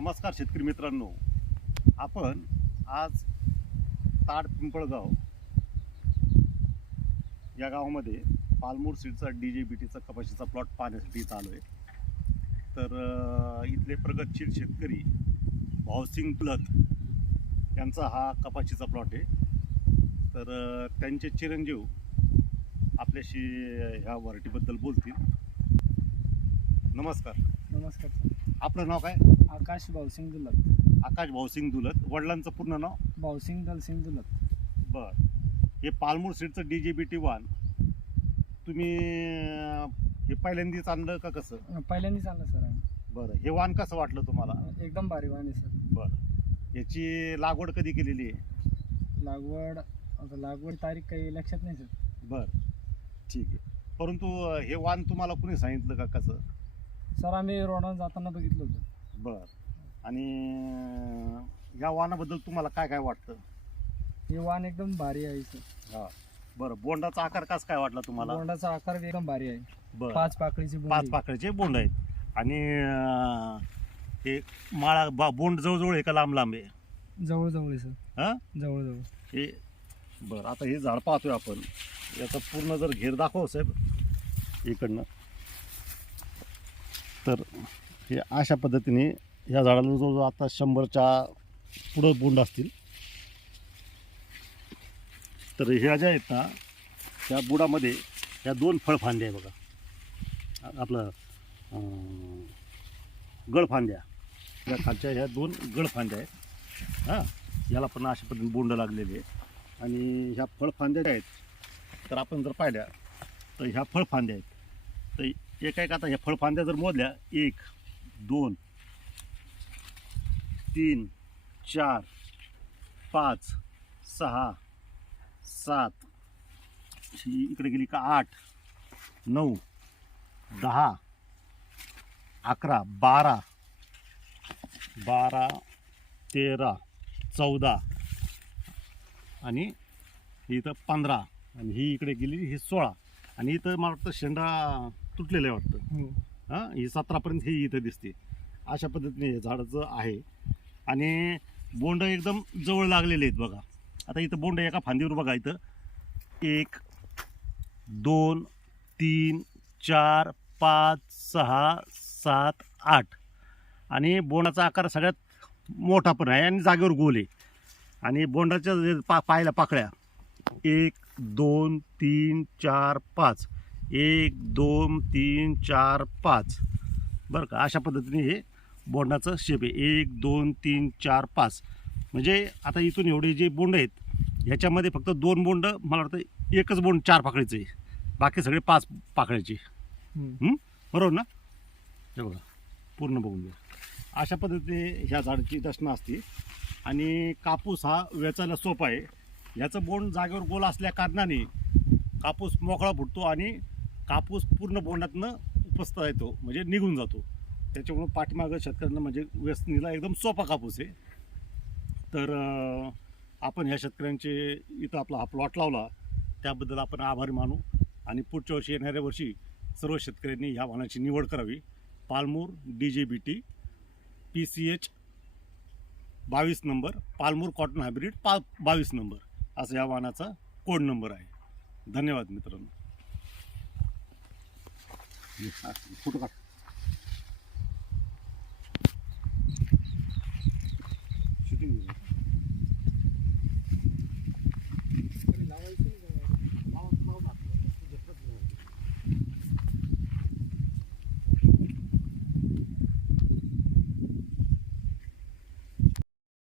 नमस्कार शेतकरी मित्रांनो, आपण आज ताड पिंपळगाव या गावामध्ये पालमूर सीडचा DJBTचा कपाशीचा प्लॉट पाहण्यासाठी इथं आलो आहे. तर इथले प्रगतशील शेतकरी भावसिंग तुलत यांचा हा कपाशीचा प्लॉट आहे. तर त्यांचे चिरंजीव आपल्याशी ह्या व्हरायटीबद्दल बोलतील. नमस्कार. नमस्कार सर. आपलं नाव काय? आकाश भावसिंग दुलत. आकाश भावसिंग दुलत. वडिलांचं पूर्ण नाव? भावसिंग दलसिंग दुलत. बर. हे पालमूर सीडचं DJBT1 तुम्ही हे पहिल्यांदाच आणलं का कसं? पहिल्यांदाच आणलं सर आम्ही. बरं. हे वाण कसं वाटलं तुम्हाला? एकदम भारी वाण आहे सर. बरं. याची लागवड कधी केलेली आहे? लागवड तारीख काही लक्षात नाही सर. बरं, ठीक आहे. परंतु हे वाण तुम्हाला कुणी सांगितलं का कसं? सर आम्ही रोडावर जाताना बघितलं होतं. बरं. आणि या वाणाबद्दल तुम्हाला काय काय वाटतं? हे वाण एकदम भारी आहे सर. हां. बरं. बोंडाचा आकार कसा काय वाटला तुम्हाला? बोंडाचा आकार एकदम भारी आहे. बरं. 5 पाकळीची बोंड 5 पाकळीचे बोंड आहेत. आणि हे माळा बोंड जवळजवळ आहे का लांब लांब आहे? जवळजवळ आहे सर. हां, जवळजवळ. हे बरं. आता हे झाड पाहतोय आपण. याचा पूर्ण जर घेर दाखव साहेब इकडनं, तर हे अशा पद्धतीने या झाडाला जवळजवळ आता 100च्या पुढं बोंड असतील. तर ह्या ज्या आहेत ना, त्या बुडामध्ये ह्या 2 फळफांद्या आहे बघा. आपलं गळफांद्या, या खालच्या ह्या 2 गळफांद्या आहेत. हां, याला पण अशा पद्धतीने बोंड लागलेली आहे. आणि ह्या फळफांद्या ज्या आहेत, तर आपण जर पाहिल्या तर ह्या फळफांद्या आहेत. तर एक आता ह्या फळफांद्या जर मोजल्या 1 2 3 4 5 6 7 ही इकडे गेली का 8 9 10 11 12 13 14 आणि ही इथं 15 आणि ही इकडे गेली ही 16 आणि इथं मला वाटतं शेंडा तुटलेलं आहे वाटतं. हां, ही 17पर्यंत ही इथं दिसते. अशा पद्धतीने हे झाडाचं आहे. आणि बोंड एकदम जवळ लागलेले आहेत बघा. आता इथं बोंड एका फांदीवर बघा, इथं 1 2 3 4 5 6 7 8 आणि बोंडाचा आकार सगळ्यात मोठा पण आहे आणि जागेवर गोल आहे. आणि बोंडाच्या जे पायला पाकळ्या 1 2 3 4 5 1 2 3 4 5 बरं का. अशा पद्धतीने हे बोंडाचं शेप आहे. 1 2 3 4 5 म्हणजे आता इथून एवढे जे बोंड आहेत ह्याच्यामध्ये फक्त 2 बोंड मला वाटतं एकच बोंड 4 पाकळीचं आहे, बाकी सगळे 5 पाकळीचे. बरोबर ना? हे बघा पूर्ण बघून घ्या. अशा पद्धतीने ह्या झाडाची रचना असते. आणि कापूस हा वेचायला सोपा आहे. ह्याचं बोंड जागेवर गोल असल्या कारणाने कापूस मोकळा फुटतो आणि कापूस पूर्ण बोंडातनं उपसता येतो, म्हणजे निघून जातो. त्याच्यामुळं पाठीमागं शेतकऱ्यांना म्हणजे वेचणीला एकदम सोपा कापूस आहे. तर आपण ह्या शेतकऱ्यांचे इथं आपला हा प्लॉट लावला त्याबद्दल आपण आभार मानू. आणि पुढच्या वर्षी येणाऱ्या वर्षी सर्व शेतकऱ्यांनी ह्या वाहनाची निवड करावी. Palamuru DJBT PCH 22 number, Palamuru cotton hybrid 22 number असं या वाहनाचा कोड नंबर आहे. धन्यवाद मित्रांनो. फोटो काढ. शूटिंग